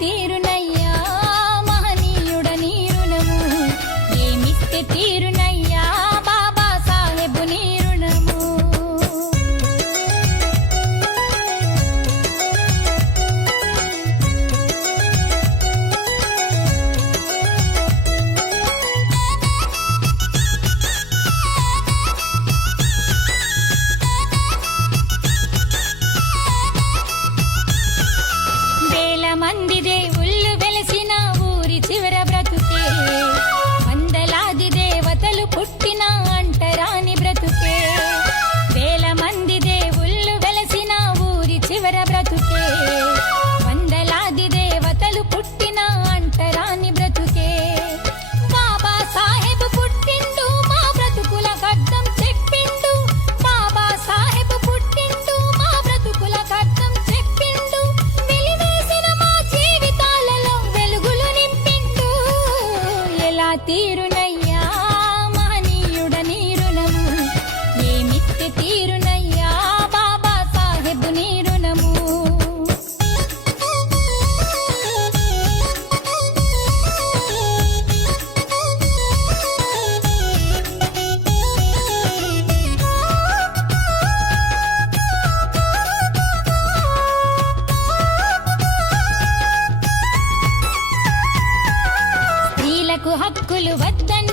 తీరునయ్యా మహనీయుడ నీరునము ఏమిస్తే తీరు ಮಂದಿದೆ వద్దని